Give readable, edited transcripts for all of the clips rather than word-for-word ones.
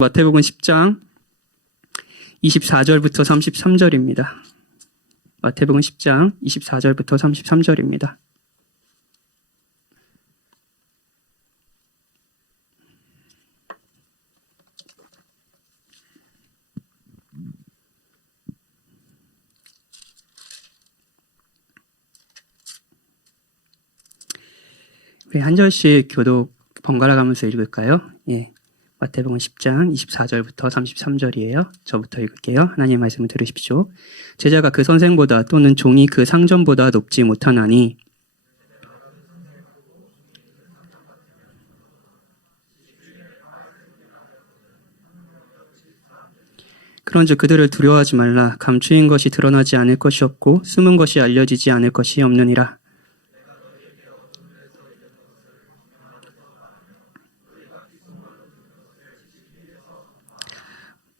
마태복음 10장 24절부터 33절입니다. 마태복음 10장 24절부터 33절입니다. 우리 한 절씩 교독 번갈아 가면서 읽을까요? 예. 마태복음 10장 24절부터 33절이에요. 저부터 읽을게요. 하나님의 말씀을 들으십시오. 제자가 그 선생보다 또는 종이 그 상전보다 높지 못하나니 그런즉 그들을 두려워하지 말라. 감추인 것이 드러나지 않을 것이 없고 숨은 것이 알려지지 않을 것이 없느니라.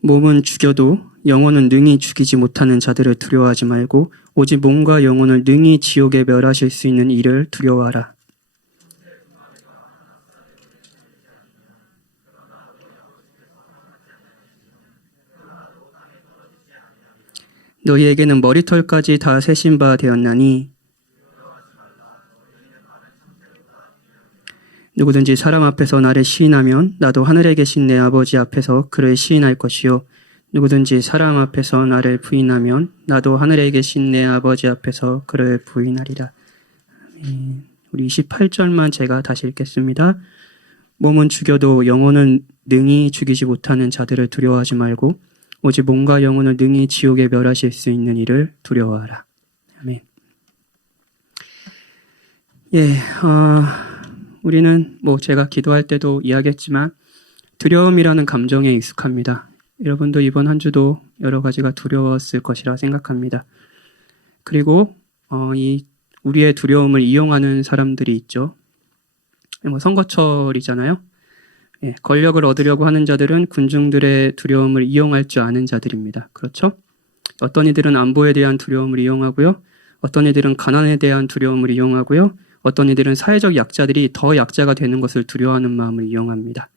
몸은 죽여도 영혼은 능히 죽이지 못하는 자들을 두려워하지 말고 오직 몸과 영혼을 능히 지옥에 멸하실 수 있는 이를 두려워하라. 너희에게는 머리털까지 다 세신 바 되었나니 누구든지 사람 앞에서 나를 시인하면 나도 하늘에 계신 내 아버지 앞에서 그를 시인할 것이요 누구든지 사람 앞에서 나를 부인하면 나도 하늘에 계신 내 아버지 앞에서 그를 부인하리라. 우리 28절만 제가 다시 읽겠습니다. 몸은 죽여도 영혼은 능히 죽이지 못하는 자들을 두려워하지 말고 오직 몸과 영혼을 능히 지옥에 멸하실 수 있는 이를 두려워하라. 아멘. 우리는 제가 기도할 때도 이야기했지만 두려움이라는 감정에 익숙합니다. 여러분도 이번 한 주도 여러 가지가 두려웠을 것이라 생각합니다. 그리고 이 우리의 두려움을 이용하는 사람들이 있죠. 선거철이잖아요. 권력을 얻으려고 하는 자들은 군중들의 두려움을 이용할 줄 아는 자들입니다. 그렇죠? 어떤 이들은 안보에 대한 두려움을 이용하고요. 어떤 이들은 가난에 대한 두려움을 이용하고요. 어떤 이들은 사회적 약자들이 더 약자가 되는 것을 두려워하는 마음을 이용합니다.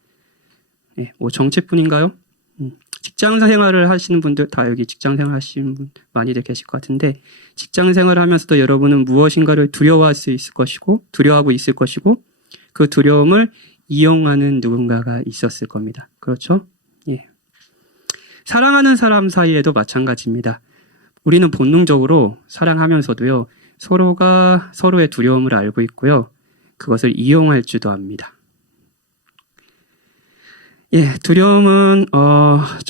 정치뿐인가요? 직장 생활을 하시는 분들, 다 여기 직장 생활 하시는 분 많이들 계실 것 같은데, 직장 생활을 하면서도 여러분은 무엇인가를 두려워할 수 있을 것이고, 두려워하고 있을 것이고, 그 두려움을 이용하는 누군가가 있었을 겁니다. 그렇죠? 사랑하는 사람 사이에도 마찬가지입니다. 우리는 본능적으로 사랑하면서도요, 서로가 서로의 두려움을 알고 있고요. 그것을 이용할 줄도 압니다. 두려움은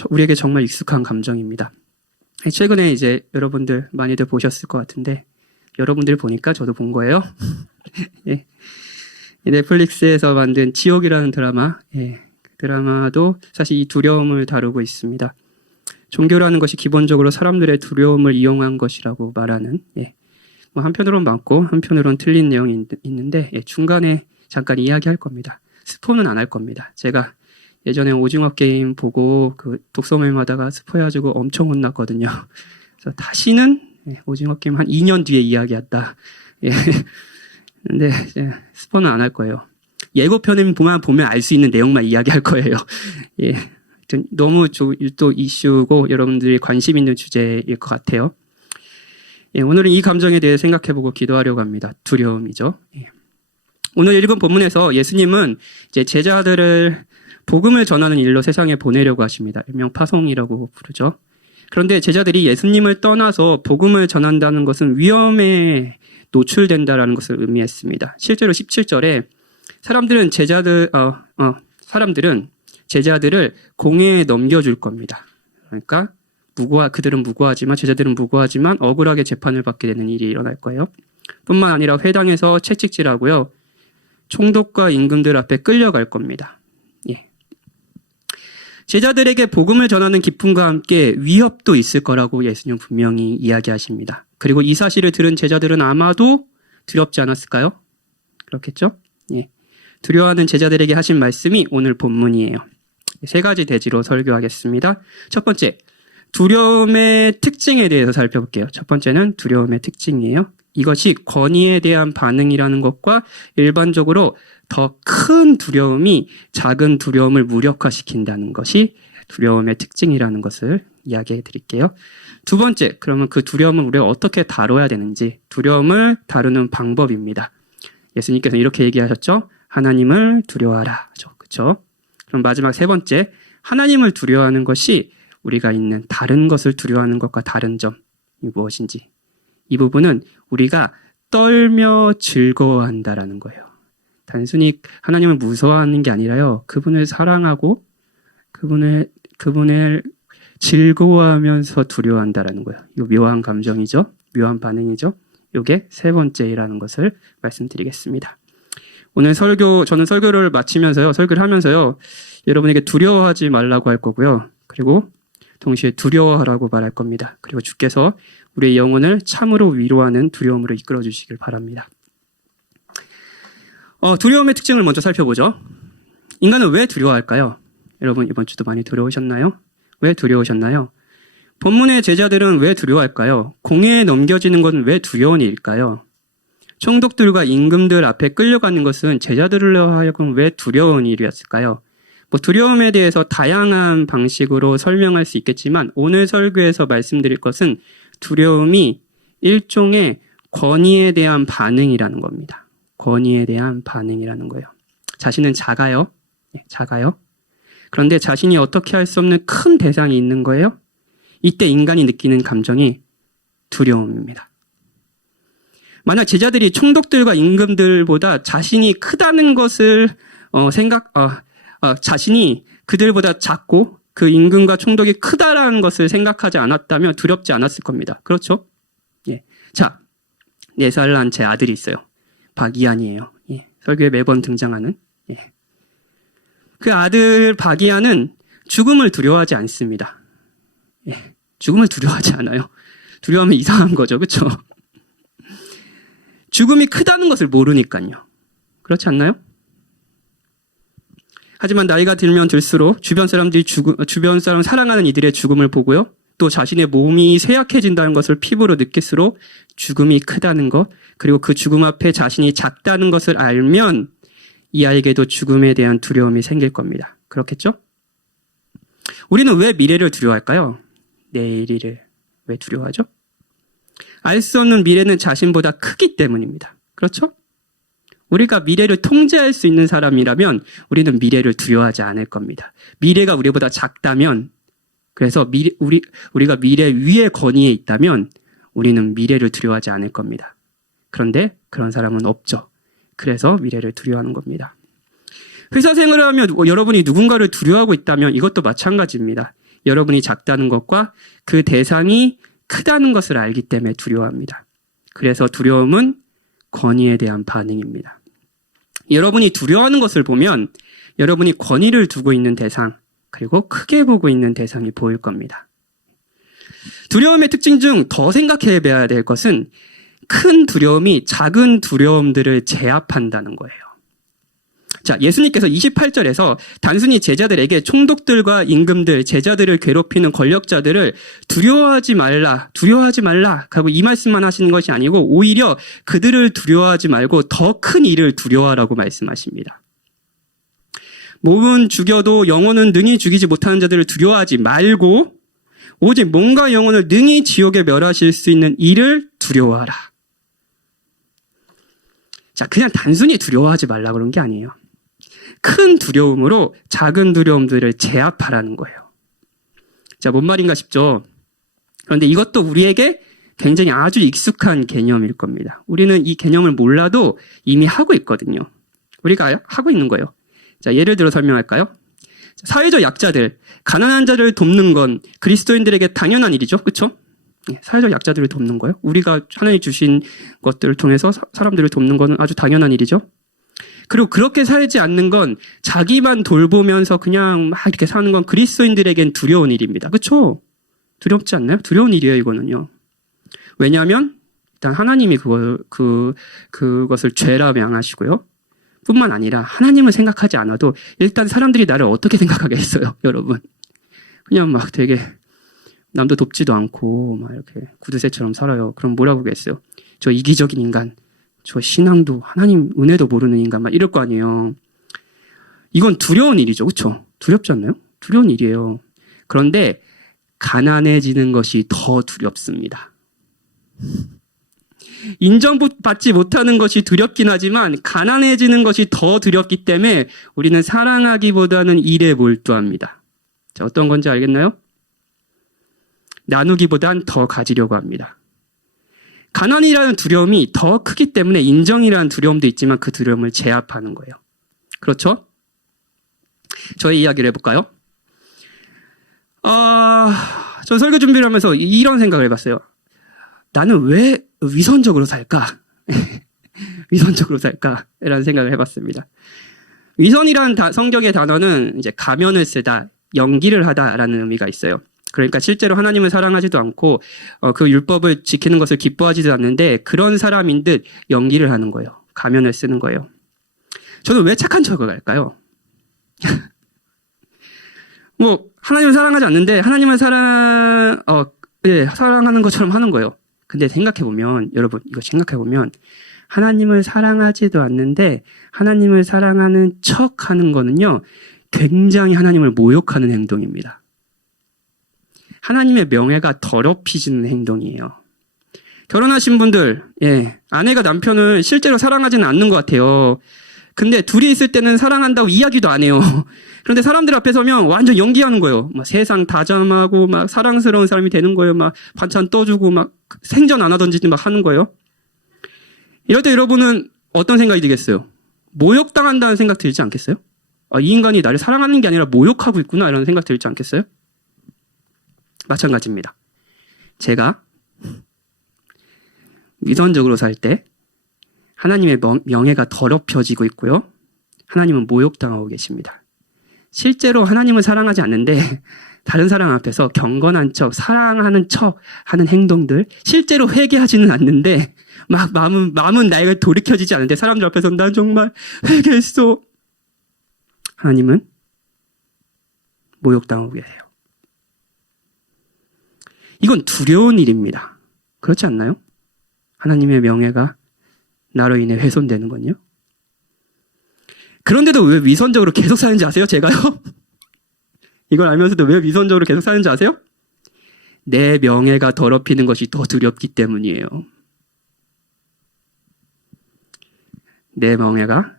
우리에게 정말 익숙한 감정입니다. 최근에 이제 여러분들 많이들 보셨을 것 같은데 여러분들 보니까 저도 본 거예요. 넷플릭스에서 만든 지옥이라는 드라마, 그 드라마도 사실 이 두려움을 다루고 있습니다. 종교라는 것이 기본적으로 사람들의 두려움을 이용한 것이라고 말하는 한편으로는 맞고 한편으로는 틀린 내용이 있는데 중간에 잠깐 이야기할 겁니다. 스포는 안 할 겁니다. 제가 예전에 오징어 게임 보고 그 독서모임 하다가 스포해가지고 엄청 혼났거든요. 그래서 다시는 오징어 게임 한 2년 뒤에 이야기했다. 근데 스포는 안 할 거예요. 예고편을 보면 알 수 있는 내용만 이야기할 거예요. 너무 또 이슈고 여러분들이 관심 있는 주제일 것 같아요. 오늘은 이 감정에 대해 생각해보고 기도하려고 합니다. 두려움이죠. 오늘 읽은 본문에서 예수님은 이제 제자들을 복음을 전하는 일로 세상에 보내려고 하십니다. 일명 파송이라고 부르죠. 그런데 제자들이 예수님을 떠나서 복음을 전한다는 것은 위험에 노출된다라는 것을 의미했습니다. 실제로 17절에 사람들은 제자들을 공회에 넘겨줄 겁니다. 그러니까 그들은 무고하지만 제자들은 무고하지만 억울하게 재판을 받게 되는 일이 일어날 거예요. 뿐만 아니라 회당에서 채찍질하고요. 총독과 임금들 앞에 끌려갈 겁니다. 제자들에게 복음을 전하는 기쁨과 함께 위협도 있을 거라고 예수님은 분명히 이야기하십니다. 그리고 이 사실을 들은 제자들은 아마도 두렵지 않았을까요? 그렇겠죠? 두려워하는 제자들에게 하신 말씀이 오늘 본문이에요. 3가지 대지로 설교하겠습니다. 첫 번째, 두려움의 특징에 대해서 살펴볼게요. 첫 번째는 두려움의 특징이에요. 이것이 권위에 대한 반응이라는 것과 일반적으로 더 큰 두려움이 작은 두려움을 무력화시킨다는 것이 두려움의 특징이라는 것을 이야기해 드릴게요. 두 번째, 그러면 그 두려움을 우리가 어떻게 다뤄야 되는지, 두려움을 다루는 방법입니다. 예수님께서 이렇게 얘기하셨죠. 하나님을 두려워하라. 그렇죠? 그럼 마지막 세 번째, 하나님을 두려워하는 것이 우리가 있는 다른 것을 두려워하는 것과 다른 점이 무엇인지, 이 부분은 우리가 떨며 즐거워한다라는 거예요. 단순히 하나님을 무서워하는 게 아니라요, 그분을 사랑하고 그분을 즐거워하면서 두려워한다라는 거예요. 이거 묘한 감정이죠. 묘한 반응이죠. 이게 세 번째라는 것을 말씀드리겠습니다. 오늘 저는 설교를 마치면서요, 설교를 하면서요, 여러분에게 두려워하지 말라고 할 거고요. 그리고 동시에 두려워하라고 말할 겁니다. 그리고 주께서 우리의 영혼을 참으로 위로하는 두려움으로 이끌어 주시길 바랍니다. 두려움의 특징을 먼저 살펴보죠. 인간은 왜 두려워할까요? 여러분 이번 주도 많이 두려우셨나요? 왜 두려우셨나요? 본문의 제자들은 왜 두려워할까요? 공회에 넘겨지는 것은 왜 두려운 일일까요? 총독들과 임금들 앞에 끌려가는 것은 제자들로 하여금 왜 두려운 일이었을까요? 두려움에 대해서 다양한 방식으로 설명할 수 있겠지만 오늘 설교에서 말씀드릴 것은 두려움이 일종의 권위에 대한 반응이라는 겁니다. 권위에 대한 반응이라는 거예요. 자신은 작아요. 작아요. 그런데 자신이 어떻게 할 수 없는 큰 대상이 있는 거예요. 이때 인간이 느끼는 감정이 두려움입니다. 만약 제자들이 총독들과 임금들보다 자신이 크다는 것을 자신이 그들보다 작고 그 임금과 총독이 크다라는 것을 생각하지 않았다면 두렵지 않았을 겁니다. 그렇죠? 예. 자, 4살 난 제 아들이 있어요. 박이한이에요. 예. 설교에 매번 등장하는. 예. 그 아들 박이한은 죽음을 두려워하지 않습니다. 예. 죽음을 두려워하지 않아요. 두려워하면 이상한 거죠. 그렇죠? 죽음이 크다는 것을 모르니까요. 그렇지 않나요? 하지만 나이가 들면 들수록 주변 사람 사랑하는 이들의 죽음을 보고요. 또 자신의 몸이 쇠약해진다는 것을 피부로 느낄수록 죽음이 크다는 것, 그리고 그 죽음 앞에 자신이 작다는 것을 알면 이 아이에게도 죽음에 대한 두려움이 생길 겁니다. 그렇겠죠? 우리는 왜 미래를 두려워할까요? 내일을 왜 두려워하죠? 알 수 없는 미래는 자신보다 크기 때문입니다. 그렇죠? 우리가 미래를 통제할 수 있는 사람이라면 우리는 미래를 두려워하지 않을 겁니다. 미래가 우리보다 작다면, 그래서 우리가 미래 위의 권위에 있다면 우리는 미래를 두려워하지 않을 겁니다. 그런데 그런 사람은 없죠. 그래서 미래를 두려워하는 겁니다. 회사 생활을 하면 여러분이 누군가를 두려워하고 있다면 이것도 마찬가지입니다. 여러분이 작다는 것과 그 대상이 크다는 것을 알기 때문에 두려워합니다. 그래서 두려움은 권위에 대한 반응입니다. 여러분이 두려워하는 것을 보면 여러분이 권위를 두고 있는 대상, 그리고 크게 보고 있는 대상이 보일 겁니다. 두려움의 특징 중 더 생각해 봐야 될 것은 큰 두려움이 작은 두려움들을 제압한다는 거예요. 자, 예수님께서 28절에서 단순히 제자들에게 총독들과 임금들, 제자들을 괴롭히는 권력자들을 두려워하지 말라 하고 이 말씀만 하시는 것이 아니고 오히려 그들을 두려워하지 말고 더 큰 일을 두려워하라고 말씀하십니다. 몸은 죽여도 영혼은 능히 죽이지 못하는 자들을 두려워하지 말고 오직 몸과 영혼을 능히 지옥에 멸하실 수 있는 이를 두려워하라. 자, 그냥 단순히 두려워하지 말라 그런 게 아니에요. 큰 두려움으로 작은 두려움들을 제압하라는 거예요. 자, 뭔 말인가 싶죠? 그런데 이것도 우리에게 굉장히 아주 익숙한 개념일 겁니다. 우리는 이 개념을 몰라도 이미 하고 있거든요. 우리가 하고 있는 거예요. 자, 예를 들어 설명할까요? 사회적 약자들, 가난한 자를 돕는 건 그리스도인들에게 당연한 일이죠. 그렇죠? 사회적 약자들을 돕는 거예요. 우리가 하나님 주신 것들을 통해서 사람들을 돕는 거는 아주 당연한 일이죠. 그리고 그렇게 살지 않는 건 자기만 돌보면서 그냥 막 이렇게 사는 건 그리스도인들에겐 두려운 일입니다. 그렇죠? 두렵지 않나요? 두려운 일이에요, 이거는요. 왜냐하면 일단 하나님이 그것을 죄라 명하시고요. 뿐만 아니라 하나님을 생각하지 않아도 일단 사람들이 나를 어떻게 생각하겠어요, 여러분. 그냥 막 되게 남도 돕지도 않고 막 이렇게 구두쇠처럼 살아요. 그럼 뭐라고 그랬어요? 저 이기적인 인간, 저 신앙도 하나님 은혜도 모르는 인간 막 이럴 거 아니에요. 이건 두려운 일이죠. 그렇죠? 두렵지 않나요? 두려운 일이에요. 그런데 가난해지는 것이 더 두렵습니다. 인정받지 못하는 것이 두렵긴 하지만 가난해지는 것이 더 두렵기 때문에 우리는 사랑하기보다는 일에 몰두합니다. 자, 어떤 건지 알겠나요? 나누기보단 더 가지려고 합니다. 가난이라는 두려움이 더 크기 때문에 인정이라는 두려움도 있지만 그 두려움을 제압하는 거예요. 그렇죠? 저희 이야기를 해볼까요? 전 설교 준비를 하면서 이런 생각을 해봤어요. 나는 왜 위선적으로 살까? 위선적으로 살까? 라는 생각을 해봤습니다. 위선이라는 성경의 단어는 이제 가면을 쓰다, 연기를 하다라는 의미가 있어요. 그러니까 실제로 하나님을 사랑하지도 않고 그 율법을 지키는 것을 기뻐하지도 않는데 그런 사람인 듯 연기를 하는 거예요. 가면을 쓰는 거예요. 저는 왜 착한 척을 할까요? 뭐 하나님을 사랑하지 않는데 하나님을 사랑하는 것처럼 하는 거예요. 근데 생각해보면, 여러분 이거 생각해보면 하나님을 사랑하지도 않는데 하나님을 사랑하는 척 하는 거는요 굉장히 하나님을 모욕하는 행동입니다. 하나님의 명예가 더럽혀지는 행동이에요. 결혼하신 분들, 아내가 남편을 실제로 사랑하지는 않는 것 같아요. 근데 둘이 있을 때는 사랑한다고 이야기도 안 해요. 그런데 사람들 앞에 서면 완전 연기하는 거예요. 막 세상 다정하고 막 사랑스러운 사람이 되는 거예요. 막 반찬 떠주고 막 생전 안 하던 짓 막 하는 거예요. 이럴 때 여러분은 어떤 생각이 들겠어요? 모욕당한다는 생각 들지 않겠어요? 이 인간이 나를 사랑하는 게 아니라 모욕하고 있구나 이런 생각 들지 않겠어요? 마찬가지입니다. 제가 위선적으로 살 때 하나님의 명예가 더럽혀지고 있고요. 하나님은 모욕당하고 계십니다. 실제로 하나님을 사랑하지 않는데 다른 사람 앞에서 경건한 척, 사랑하는 척 하는 행동들, 실제로 회개하지는 않는데 막 마음은 나에게 돌이켜지지 않는데 사람들 앞에서 난 정말 회개했어. 하나님은 모욕당하고 계세요. 이건 두려운 일입니다. 그렇지 않나요? 하나님의 명예가 나로 인해 훼손되는 건요. 그런데도 왜 위선적으로 계속 사는지 아세요? 제가요? 이걸 알면서도 왜 위선적으로 계속 사는지 아세요? 내 명예가 더럽히는 것이 더 두렵기 때문이에요. 내 명예가,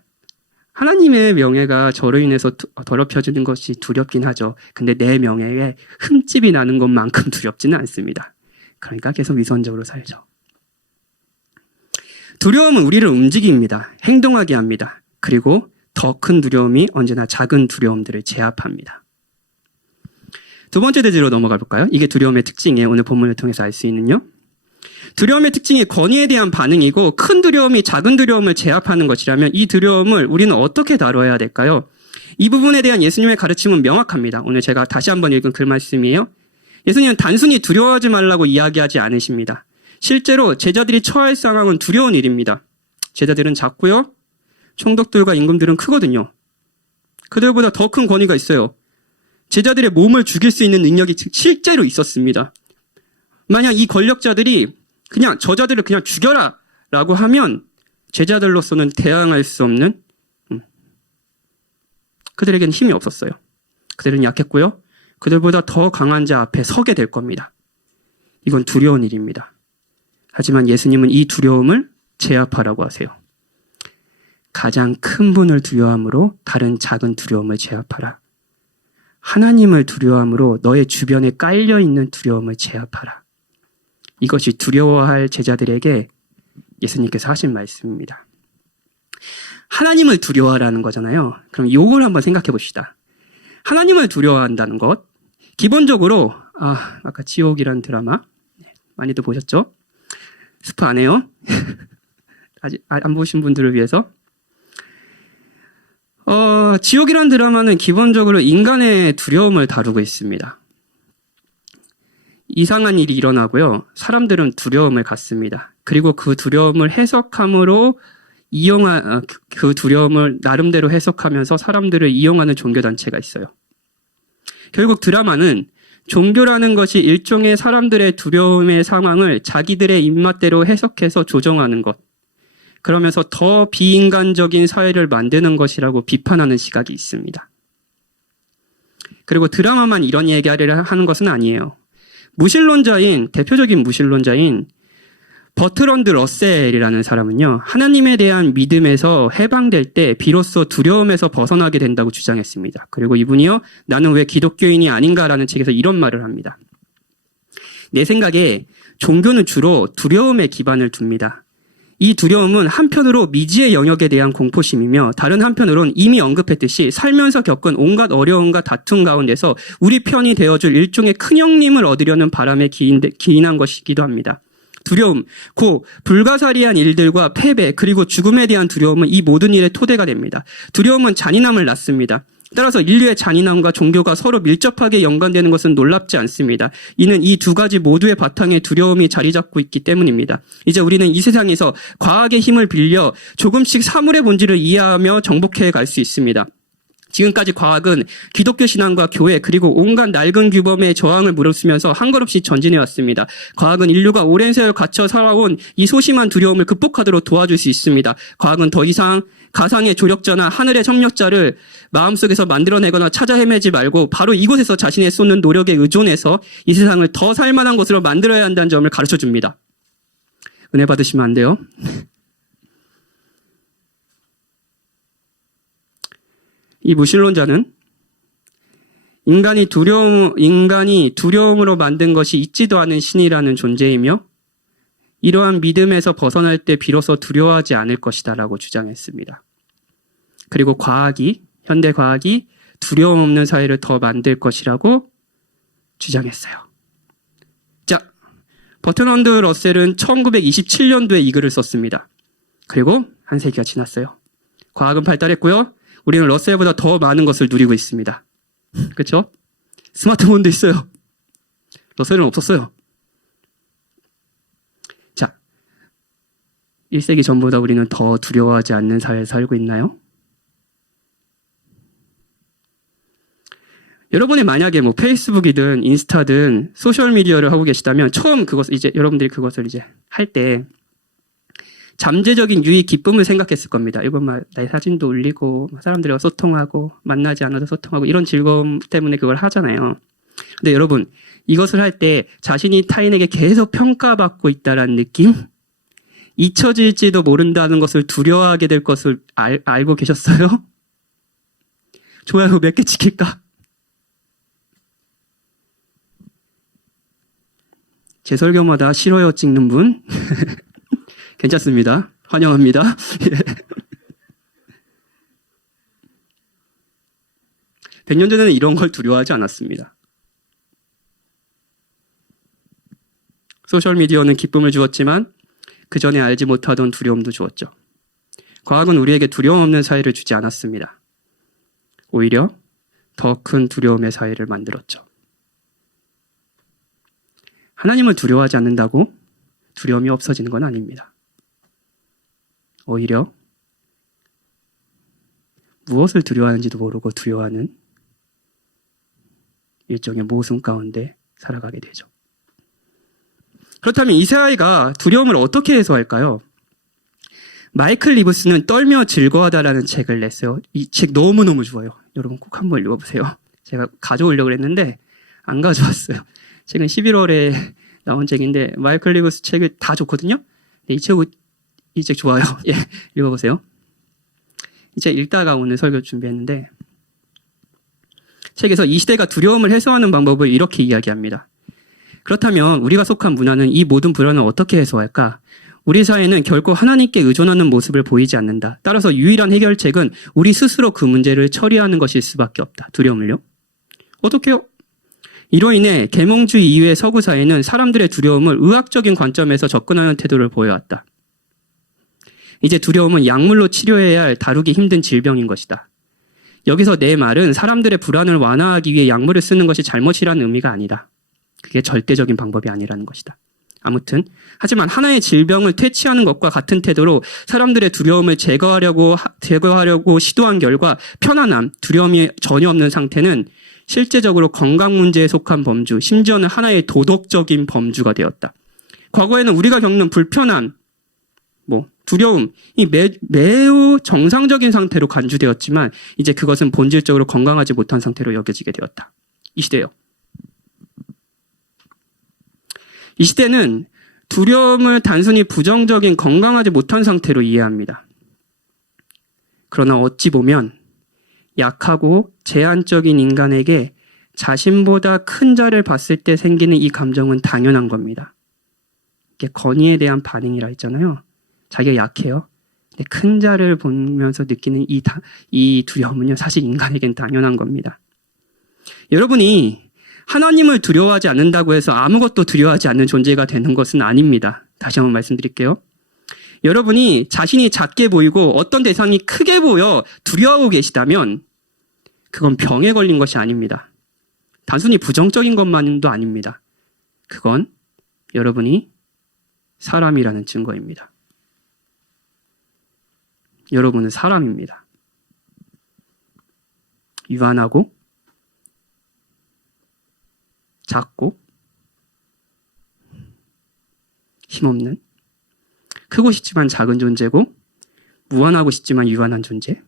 하나님의 명예가 저로 인해서 더럽혀지는 것이 두렵긴 하죠. 근데 내 명예에 흠집이 나는 것만큼 두렵지는 않습니다. 그러니까 계속 위선적으로 살죠. 두려움은 우리를 움직입니다. 행동하게 합니다. 그리고 더 큰 두려움이 언제나 작은 두려움들을 제압합니다. 두 번째 대지로 넘어가 볼까요? 이게 두려움의 특징이에요. 오늘 본문을 통해서 알 수 있는요. 두려움의 특징이 권위에 대한 반응이고 큰 두려움이 작은 두려움을 제압하는 것이라면 이 두려움을 우리는 어떻게 다뤄야 될까요? 이 부분에 대한 예수님의 가르침은 명확합니다. 오늘 제가 다시 한번 읽은 글 말씀이에요. 예수님은 단순히 두려워하지 말라고 이야기하지 않으십니다. 실제로 제자들이 처할 상황은 두려운 일입니다. 제자들은 작고요. 총독들과 임금들은 크거든요. 그들보다 더 큰 권위가 있어요. 제자들의 몸을 죽일 수 있는 능력이 실제로 있었습니다. 만약 이 권력자들이 그냥 저자들을 그냥 죽여라 라고 하면 제자들로서는 대항할 수 없는 그들에게는 힘이 없었어요. 그들은 약했고요. 그들보다 더 강한 자 앞에 서게 될 겁니다. 이건 두려운 일입니다. 하지만 예수님은 이 두려움을 제압하라고 하세요. 가장 큰 분을 두려워함으로 다른 작은 두려움을 제압하라. 하나님을 두려워함으로 너의 주변에 깔려있는 두려움을 제압하라. 이것이 두려워할 제자들에게 예수님께서 하신 말씀입니다. 하나님을 두려워하라는 거잖아요. 그럼 이걸 한번 생각해 봅시다. 하나님을 두려워한다는 것. 기본적으로 아까 지옥이라는 드라마 많이들 보셨죠? 스포 안 해요. 아직 안 보신 분들을 위해서. 지옥이라는 드라마는 기본적으로 인간의 두려움을 다루고 있습니다. 이상한 일이 일어나고요. 사람들은 두려움을 갖습니다. 그리고 그 두려움을 해석함으로 그 두려움을 나름대로 해석하면서 사람들을 이용하는 종교단체가 있어요. 결국 드라마는 종교라는 것이 일종의 사람들의 두려움의 상황을 자기들의 입맛대로 해석해서 조정하는 것. 그러면서 더 비인간적인 사회를 만드는 것이라고 비판하는 시각이 있습니다. 그리고 드라마만 이런 얘기를 하는 것은 아니에요. 대표적인 무신론자인 버트런드 러셀이라는 사람은요, 하나님에 대한 믿음에서 해방될 때 비로소 두려움에서 벗어나게 된다고 주장했습니다. 그리고 이분이요, 나는 왜 기독교인이 아닌가라는 책에서 이런 말을 합니다. 내 생각에 종교는 주로 두려움에 기반을 둡니다. 이 두려움은 한편으로 미지의 영역에 대한 공포심이며 다른 한편으로는 이미 언급했듯이 살면서 겪은 온갖 어려움과 다툼 가운데서 우리 편이 되어줄 일종의 큰형님을 얻으려는 바람에 기인한 것이기도 합니다. 두려움, 불가사리한 일들과 패배 그리고 죽음에 대한 두려움은 이 모든 일의 토대가 됩니다. 두려움은 잔인함을 낳습니다. 따라서 인류의 잔인함과 종교가 서로 밀접하게 연관되는 것은 놀랍지 않습니다. 이는 이 두 가지 모두의 바탕에 두려움이 자리 잡고 있기 때문입니다. 이제 우리는 이 세상에서 과학의 힘을 빌려 조금씩 사물의 본질을 이해하며 정복해 갈 수 있습니다. 지금까지 과학은 기독교 신앙과 교회 그리고 온갖 낡은 규범의 저항을 무릅쓰면서 한걸음씩 전진해 왔습니다. 과학은 인류가 오랜 세월 갇혀 살아온 이 소심한 두려움을 극복하도록 도와줄 수 있습니다. 과학은 더 이상 가상의 조력자나 하늘의 협력자를 마음속에서 만들어내거나 찾아 헤매지 말고 바로 이곳에서 자신의 쏟는 노력에 의존해서 이 세상을 더 살만한 곳으로 만들어야 한다는 점을 가르쳐 줍니다. 은혜 받으시면 안 돼요. 이 무신론자는 인간이 두려움으로 만든 것이 있지도 않은 신이라는 존재이며 이러한 믿음에서 벗어날 때 비로소 두려워하지 않을 것이다라고 주장했습니다. 그리고 현대 과학이 두려움 없는 사회를 더 만들 것이라고 주장했어요. 자, 버트런드 러셀은 1927년도에 이 글을 썼습니다. 그리고 한 세기가 지났어요. 과학은 발달했고요. 우리는 러셀보다 더 많은 것을 누리고 있습니다. 그렇죠? 스마트폰도 있어요. 러셀은 없었어요. 자, 1세기 전보다 우리는 더 두려워하지 않는 사회에 살고 있나요? 여러분이 만약에 페이스북이든 인스타든 소셜미디어를 하고 계시다면 처음 여러분들이 그것을 할 때 잠재적인 유익, 기쁨을 생각했을 겁니다. 이건 나의 사진도 올리고 사람들과 소통하고 만나지 않아도 소통하고 이런 즐거움 때문에 그걸 하잖아요. 근데 여러분, 이것을 할 때 자신이 타인에게 계속 평가받고 있다는 느낌? 잊혀질지도 모른다는 것을 두려워하게 될 것을 알고 계셨어요? 좋아요 몇 개 찍힐까? 제 설교마다 싫어요 찍는 분? 괜찮습니다. 환영합니다. 100년 전에는 이런 걸 두려워하지 않았습니다. 소셜미디어는 기쁨을 주었지만 그 전에 알지 못하던 두려움도 주었죠. 과학은 우리에게 두려움 없는 사회를 주지 않았습니다. 오히려 더 큰 두려움의 사회를 만들었죠. 하나님을 두려워하지 않는다고 두려움이 없어지는 건 아닙니다. 오히려 무엇을 두려워하는지도 모르고 두려워하는 일종의 모순 가운데 살아가게 되죠. 그렇다면 이 사회가 두려움을 어떻게 해소할까요? 마이클 리브스는 떨며 즐거워하다라는 책을 냈어요. 이 책 너무너무 좋아요. 여러분 꼭 한번 읽어보세요. 제가 가져오려고 했는데 안 가져왔어요. 책은 11월에 나온 책인데 마이클 리브스 책이 다 좋거든요. 이 책 좋아요. 예, 읽어보세요. 이제 읽다가 오늘 설교 준비했는데 책에서 이 시대가 두려움을 해소하는 방법을 이렇게 이야기합니다. 그렇다면 우리가 속한 문화는 이 모든 불안을 어떻게 해소할까? 우리 사회는 결코 하나님께 의존하는 모습을 보이지 않는다. 따라서 유일한 해결책은 우리 스스로 그 문제를 처리하는 것일 수밖에 없다. 두려움을요? 어떻게요? 이로 인해 계몽주의 이후의 서구 사회는 사람들의 두려움을 의학적인 관점에서 접근하는 태도를 보여왔다. 이제 두려움은 약물로 치료해야 할 다루기 힘든 질병인 것이다. 여기서 내 말은 사람들의 불안을 완화하기 위해 약물을 쓰는 것이 잘못이라는 의미가 아니다. 그게 절대적인 방법이 아니라는 것이다. 아무튼 하지만 하나의 질병을 퇴치하는 것과 같은 태도로 사람들의 두려움을 제거하려고 시도한 결과 편안함, 두려움이 전혀 없는 상태는 실제적으로 건강 문제에 속한 범주, 심지어는 하나의 도덕적인 범주가 되었다. 과거에는 우리가 겪는 불편함, 두려움이 매우 정상적인 상태로 간주되었지만 이제 그것은 본질적으로 건강하지 못한 상태로 여겨지게 되었다. 이 시대요. 이 시대는 두려움을 단순히 부정적인 건강하지 못한 상태로 이해합니다. 그러나 어찌 보면 약하고 제한적인 인간에게 자신보다 큰 자를 봤을 때 생기는 이 감정은 당연한 겁니다. 이게 건의에 대한 반응이라 했잖아요. 자기가 약해요. 근데 큰 자를 보면서 느끼는 이 두려움은요, 사실 인간에겐 당연한 겁니다. 여러분이 하나님을 두려워하지 않는다고 해서 아무것도 두려워하지 않는 존재가 되는 것은 아닙니다. 다시 한번 말씀드릴게요. 여러분이 자신이 작게 보이고 어떤 대상이 크게 보여 두려워하고 계시다면 그건 병에 걸린 것이 아닙니다. 단순히 부정적인 것만도 아닙니다. 그건 여러분이 사람이라는 증거입니다. 여러분은 사람입니다. 유한하고 작고 힘없는 크고 싶지만 작은 존재고 무한하고 싶지만 유한한 존재.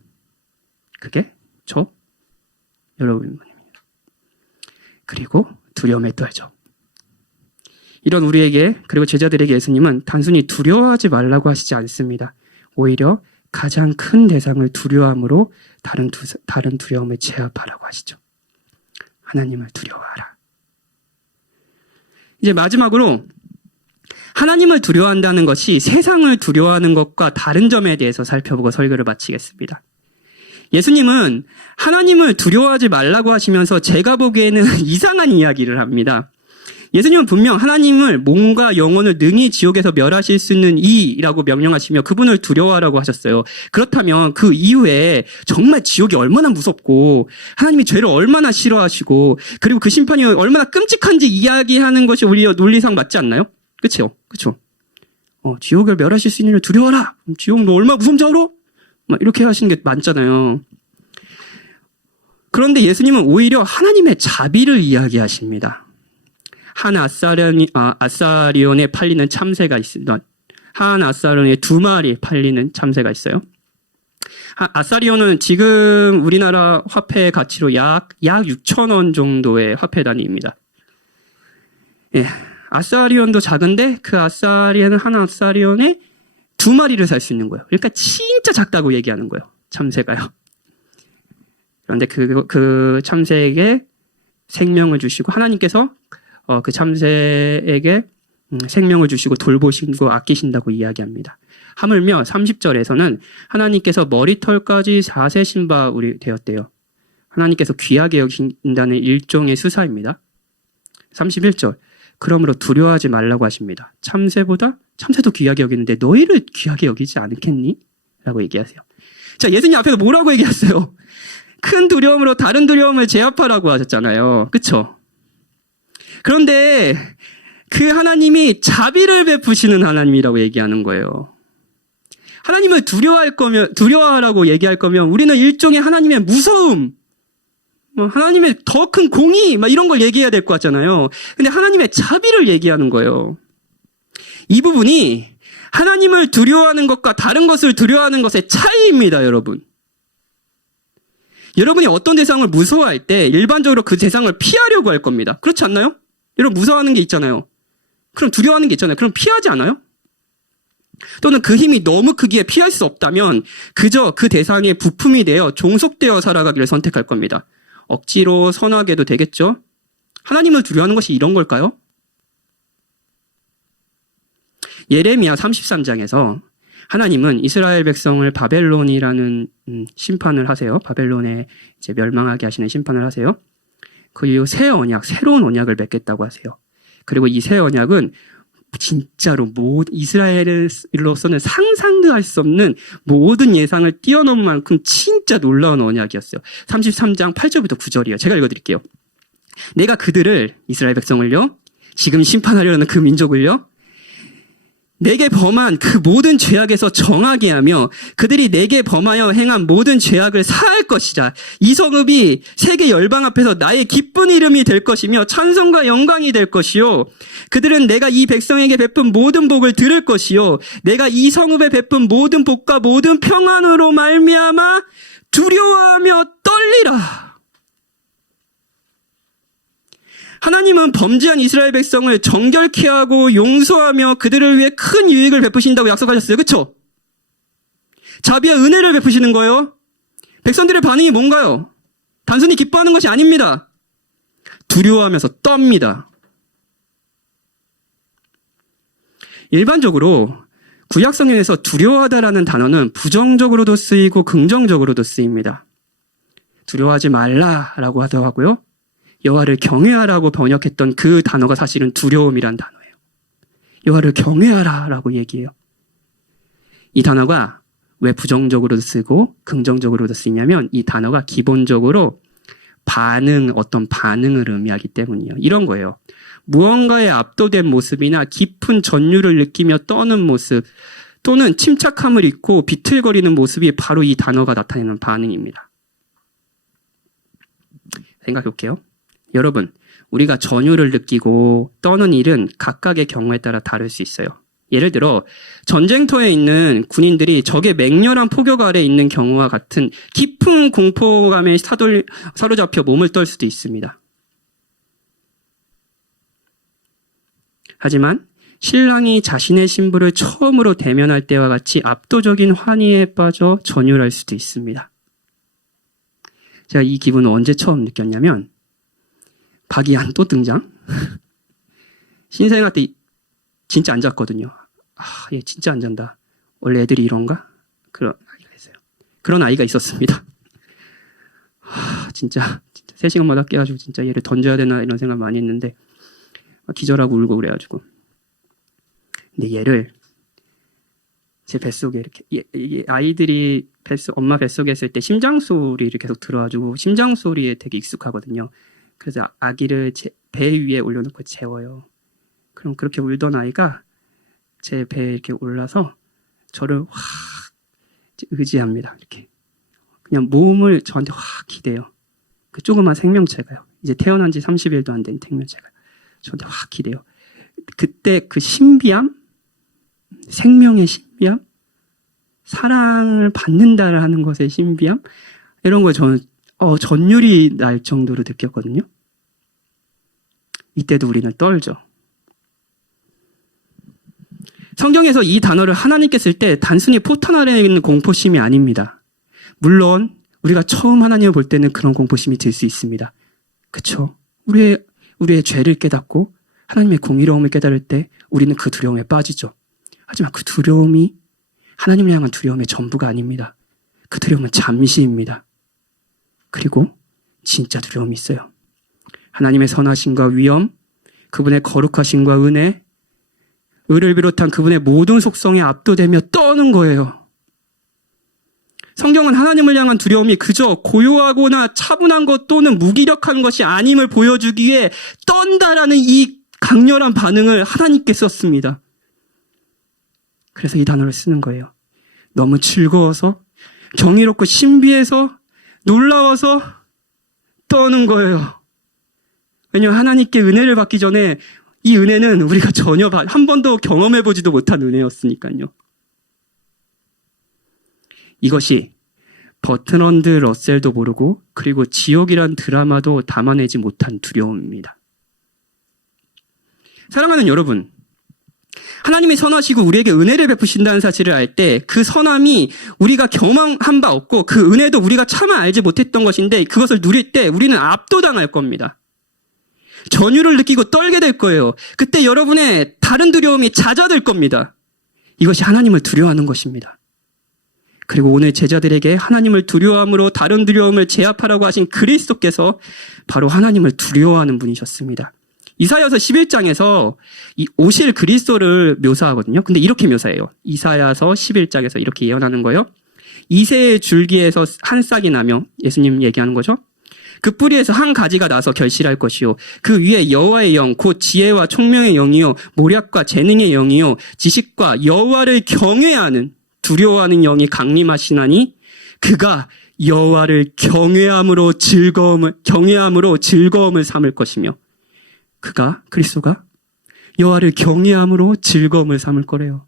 그게 저 여러분입니다. 그리고 두려움에 떨죠. 이런 우리에게 그리고 제자들에게 예수님은 단순히 두려워하지 말라고 하시지 않습니다. 오히려 가장 큰 대상을 두려워함으로 다른 두려움을 제압하라고 하시죠. 하나님을 두려워하라. 이제 마지막으로 하나님을 두려워한다는 것이 세상을 두려워하는 것과 다른 점에 대해서 살펴보고 설교를 마치겠습니다. 예수님은 하나님을 두려워하지 말라고 하시면서 제가 보기에는 이상한 이야기를 합니다. 예수님은 분명 하나님을 몸과 영혼을 능히 지옥에서 멸하실 수 있는 이라고 명령하시며 그분을 두려워하라고 하셨어요. 그렇다면 그 이후에 정말 지옥이 얼마나 무섭고 하나님이 죄를 얼마나 싫어하시고 그리고 그 심판이 얼마나 끔찍한지 이야기하는 것이 우리 논리상 맞지 않나요? 그렇죠? 그렇죠? 지옥을 멸하실 수 있는 이를 두려워라. 지옥 너 얼마나 무섭지 알아? 이렇게 하시는 게 맞잖아요. 그런데 예수님은 오히려 하나님의 자비를 이야기하십니다. 한 아사리온에 팔리는 참새가 있습니다. 한 아사리온에 2마리 팔리는 참새가 있어요. 아사리온은 지금 우리나라 화폐 가치로 약 6,000원 정도의 화폐 단위입니다. 예, 아사리온도 작은데 그 한 아사리온에 2마리를 살 수 있는 거예요. 그러니까 진짜 작다고 얘기하는 거예요. 참새가요. 그런데 그 참새에게 생명을 주시고 하나님께서 그 참새에게 생명을 주시고 돌보시고 아끼신다고 이야기합니다. 하물며 30절에서는 하나님께서 머리털까지 다 세신 바 되었대요. 하나님께서 귀하게 여긴다는 일종의 수사입니다. 31절 그러므로 두려워하지 말라고 하십니다. 참새도 귀하게 여기는데 너희를 귀하게 여기지 않겠니? 라고 얘기하세요. 자, 예수님 앞에서 뭐라고 얘기했어요? 큰 두려움으로 다른 두려움을 제압하라고 하셨잖아요. 그쵸? 그런데 그 하나님이 자비를 베푸시는 하나님이라고 얘기하는 거예요. 하나님을 두려워하라고 얘기할 거면 우리는 일종의 하나님의 무서움, 하나님의 더 큰 공의, 이런 걸 얘기해야 될 것 같잖아요. 근데 하나님의 자비를 얘기하는 거예요. 이 부분이 하나님을 두려워하는 것과 다른 것을 두려워하는 것의 차이입니다, 여러분. 여러분이 어떤 대상을 무서워할 때 일반적으로 그 대상을 피하려고 할 겁니다. 그렇지 않나요? 여러분 무서워하는 게 있잖아요. 그럼 두려워하는 게 있잖아요. 그럼 피하지 않아요? 또는 그 힘이 너무 크기에 피할 수 없다면 그저 그 대상의 부품이 되어 종속되어 살아가기를 선택할 겁니다. 억지로 선하게도 되겠죠? 하나님을 두려워하는 것이 이런 걸까요? 예레미야 33장에서 하나님은 이스라엘 백성을 바벨론이라는 심판을 하세요. 바벨론에 이제 멸망하게 하시는 심판을 하세요. 그리고 새 언약, 새로운 언약을 맺겠다고 하세요. 그리고 이 새 언약은 진짜로 이스라엘로서는 상상도 할 수 없는 모든 예상을 뛰어넘을 만큼 진짜 놀라운 언약이었어요. 33장 8절부터 9절이에요. 제가 읽어드릴게요. 내가 그들을, 이스라엘 백성을요, 지금 심판하려는 그 민족을요, 내게 범한 그 모든 죄악에서 정하게 하며 그들이 내게 범하여 행한 모든 죄악을 사할 것이라. 이 성읍이 세계 열방 앞에서 나의 기쁜 이름이 될 것이며 찬송과 영광이 될 것이요 그들은 내가 이 백성에게 베푼 모든 복을 들을 것이요 내가 이 성읍에 베푼 모든 복과 모든 평안으로 말미암아 두려워하며 떨리라. 하나님은 범죄한 이스라엘 백성을 정결케 하고 용서하며 그들을 위해 큰 유익을 베푸신다고 약속하셨어요. 그렇죠? 자비와 은혜를 베푸시는 거예요. 백성들의 반응이 뭔가요? 단순히 기뻐하는 것이 아닙니다. 두려워하면서 떱니다. 일반적으로 구약 성경에서 두려워하다라는 단어는 부정적으로도 쓰이고 긍정적으로도 쓰입니다. 두려워하지 말라라고 하더라고요. 여호와를 경외하라고 번역했던 그 단어가 사실은 두려움이란 단어예요. 여호와를 경외하라라고 얘기해요. 이 단어가 왜 부정적으로도 쓰고 긍정적으로도 쓰이냐면 이 단어가 기본적으로 어떤 반응을 의미하기 때문이에요. 이런 거예요. 무언가에 압도된 모습이나 깊은 전율을 느끼며 떠는 모습 또는 침착함을 잃고 비틀거리는 모습이 바로 이 단어가 나타내는 반응입니다. 생각해 볼게요. 여러분, 우리가 전율을 느끼고 떠는 일은 각각의 경우에 따라 다를 수 있어요. 예를 들어 전쟁터에 있는 군인들이 적의 맹렬한 포격 아래 있는 경우와 같은 깊은 공포감에 사로잡혀 몸을 떨 수도 있습니다. 하지만 신랑이 자신의 신부를 처음으로 대면할 때와 같이 압도적인 환희에 빠져 전율할 수도 있습니다. 제가 이 기분을 언제 처음 느꼈냐면 박이한 또 등장? 신생아 때 진짜 안 잤거든요. 얘 진짜 안 잔다. 원래 애들이 이런가? 그런 아이가 있어요. 그런 아이가 있었습니다. 진짜 3시간마다 깨가지고 진짜 얘를 던져야 되나 이런 생각 많이 했는데 기절하고 울고 그래가지고. 근데 얘를 제 뱃속에 이게 아이들이 엄마 뱃속에 있을 때 심장 소리를 계속 들어가지고 심장 소리에 되게 익숙하거든요. 그래서 아기를 제 배 위에 올려놓고 재워요. 그럼 그렇게 울던 아이가 제 배에 이렇게 올라서 저를 확 의지합니다. 이렇게 그냥 몸을 저한테 확 기대요. 그 조그만 생명체가요. 이제 태어난 지 30일도 안 된 생명체가 저한테 확 기대요. 그때 그 신비함, 생명의 신비함, 사랑을 받는다라는 것의 신비함, 이런 걸 저는 전율이 날 정도로 느꼈거든요. 이때도 우리는 떨죠. 성경에서 이 단어를 하나님께 쓸 때 단순히 포탄 아래에 있는 공포심이 아닙니다. 물론 우리가 처음 하나님을 볼 때는 그런 공포심이 들 수 있습니다. 그렇죠? 우리의 죄를 깨닫고 하나님의 공의로움을 깨달을 때 우리는 그 두려움에 빠지죠. 하지만 그 두려움이 하나님을 향한 두려움의 전부가 아닙니다. 그 두려움은 잠시입니다. 그리고 진짜 두려움이 있어요. 하나님의 선하심과 위엄, 그분의 거룩하심과 은혜, 의를 비롯한 그분의 모든 속성에 압도되며 떠는 거예요. 성경은 하나님을 향한 두려움이 그저 고요하거나 차분한 것 또는 무기력한 것이 아님을 보여주기 위해 떤다라는 이 강렬한 반응을 하나님께 썼습니다. 그래서 이 단어를 쓰는 거예요. 너무 즐거워서, 경이롭고 신비해서, 놀라워서 떠는 거예요. 왜냐하면 하나님께 은혜를 받기 전에 이 은혜는 우리가 전혀 한 번도 경험해보지도 못한 은혜였으니까요. 이것이 버트런드 러셀도 모르고 그리고 지옥이란 드라마도 담아내지 못한 두려움입니다. 사랑하는 여러분, 하나님이 선하시고 우리에게 은혜를 베푸신다는 사실을 알 때 그 선함이 우리가 경험한 바 없고 그 은혜도 우리가 차마 알지 못했던 것인데 그것을 누릴 때 우리는 압도당할 겁니다. 전율을 느끼고 떨게 될 거예요. 그때 여러분의 다른 두려움이 잦아들 겁니다. 이것이 하나님을 두려워하는 것입니다. 그리고 오늘 제자들에게 하나님을 두려워함으로 다른 두려움을 제압하라고 하신 그리스도께서 바로 하나님을 두려워하는 분이셨습니다. 이사야서 11장에서 이 오실 그리스도를 묘사하거든요. 근데 이렇게 묘사해요. 이사야서 11장에서 이렇게 예언하는 거예요. 이새의 줄기에서 한 싹이 나며, 예수님 얘기하는 거죠. 그 뿌리에서 한 가지가 나서 결실할 것이요 그 위에 여호와의 영 곧 지혜와 총명의 영이요 모략과 재능의 영이요 지식과 여호와를 경외하는 두려워하는 영이 강림하시나니 그가 여호와를 경외함으로 즐거움을 삼을 것이며 그리스도가 여호와를 경외함으로 즐거움을 삼을 거래요.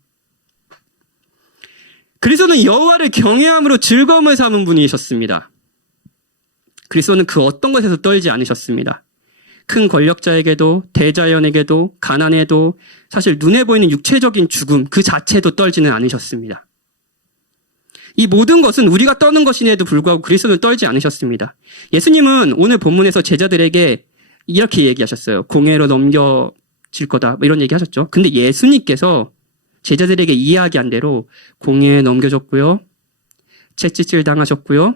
그리스도는 여호와를 경외함으로 즐거움을 삼은 분이셨습니다. 그리스도는 그 어떤 것에서 떨지 않으셨습니다. 큰 권력자에게도 대자연에게도 가난에도 사실 눈에 보이는 육체적인 죽음 그 자체도 떨지는 않으셨습니다. 이 모든 것은 우리가 떠는 것임에도 불구하고 그리스도는 떨지 않으셨습니다. 예수님은 오늘 본문에서 제자들에게 이렇게 얘기하셨어요. 공회로 넘겨질 거다 이런 얘기 하셨죠. 근데 예수님께서 제자들에게 이야기한 대로 공회에 넘겨졌고요. 채찍질 당하셨고요.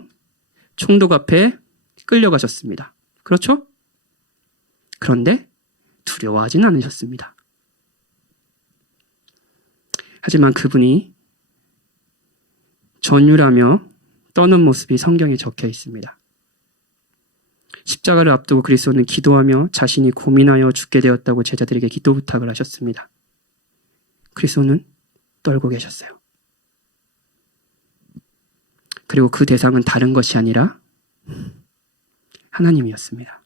총독 앞에 끌려가셨습니다. 그렇죠? 그런데 두려워하진 않으셨습니다. 하지만 그분이 전율하며 떠는 모습이 성경에 적혀 있습니다. 십자가를 앞두고 그리스도는 기도하며 자신이 고민하여 죽게 되었다고 제자들에게 기도 부탁을 하셨습니다. 그리스도는 떨고 계셨어요. 그리고 그 대상은 다른 것이 아니라 하나님이었습니다.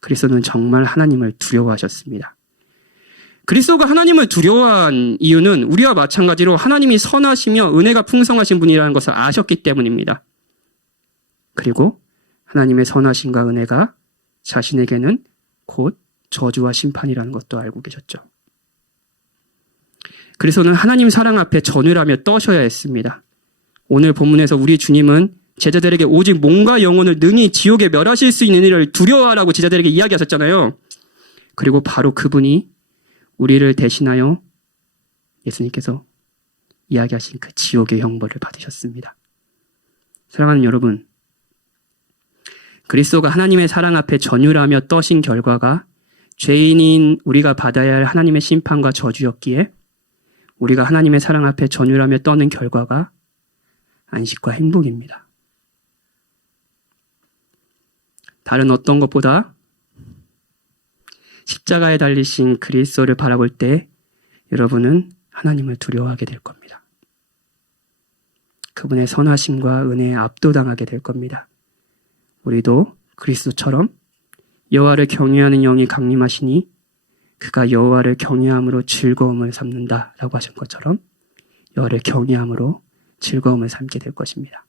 그리스도는 정말 하나님을 두려워하셨습니다. 그리스도가 하나님을 두려워한 이유는 우리와 마찬가지로 하나님이 선하시며 은혜가 풍성하신 분이라는 것을 아셨기 때문입니다. 그리고 하나님의 선하심과 은혜가 자신에게는 곧 저주와 심판이라는 것도 알고 계셨죠. 그리스도는 하나님 사랑 앞에 전율하며 떠셔야 했습니다. 오늘 본문에서 우리 주님은 제자들에게 오직 몸과 영혼을 능히 지옥에 멸하실 수 있는 이를 두려워하라고 제자들에게 이야기하셨잖아요. 그리고 바로 그분이 우리를 대신하여 예수님께서 이야기하신 그 지옥의 형벌을 받으셨습니다. 사랑하는 여러분, 그리스도가 하나님의 사랑 앞에 전율하며 떠신 결과가 죄인인 우리가 받아야 할 하나님의 심판과 저주였기에 우리가 하나님의 사랑 앞에 전율하며 떠는 결과가 안식과 행복입니다. 다른 어떤 것보다 십자가에 달리신 그리스도를 바라볼 때 여러분은 하나님을 두려워하게 될 겁니다. 그분의 선하심과 은혜에 압도당하게 될 겁니다. 우리도 그리스도처럼 여호와를 경외하는 영이 강림하시니 그가 여호와를 경외함으로 즐거움을 삼는다라고 하신 것처럼 여호와를 경외함으로 즐거움을 삼게 될 것입니다.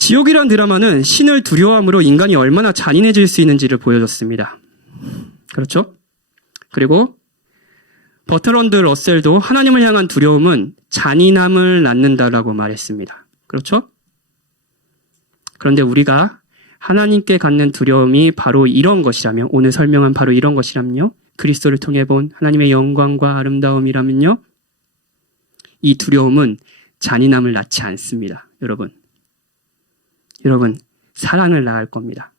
지옥이란 드라마는 신을 두려워함으로 인간이 얼마나 잔인해질 수 있는지를 보여줬습니다. 그렇죠? 그리고 버트런드 러셀도 하나님을 향한 두려움은 잔인함을 낳는다라고 말했습니다. 그렇죠? 그런데 우리가 하나님께 갖는 두려움이 바로 이런 것이라면, 오늘 설명한 바로 이런 것이라면요, 그리스도를 통해 본 하나님의 영광과 아름다움이라면요, 이 두려움은 잔인함을 낳지 않습니다. 여러분, 사랑을 낳을 겁니다.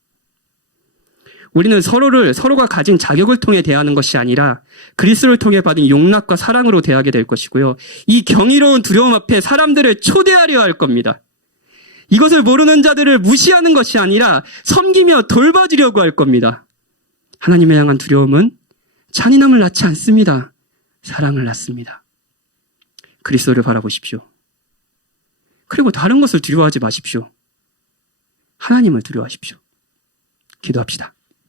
우리는 서로가 가진 자격을 통해 대하는 것이 아니라 그리스도를 통해 받은 용납과 사랑으로 대하게 될 것이고요. 이 경이로운 두려움 앞에 사람들을 초대하려 할 겁니다. 이것을 모르는 자들을 무시하는 것이 아니라 섬기며 돌봐주려고 할 겁니다. 하나님을 향한 두려움은 잔인함을 낳지 않습니다. 사랑을 낳습니다. 그리스도를 바라보십시오. 그리고 다른 것을 두려워하지 마십시오. 하나님을 두려워하십시오. 기도합시다.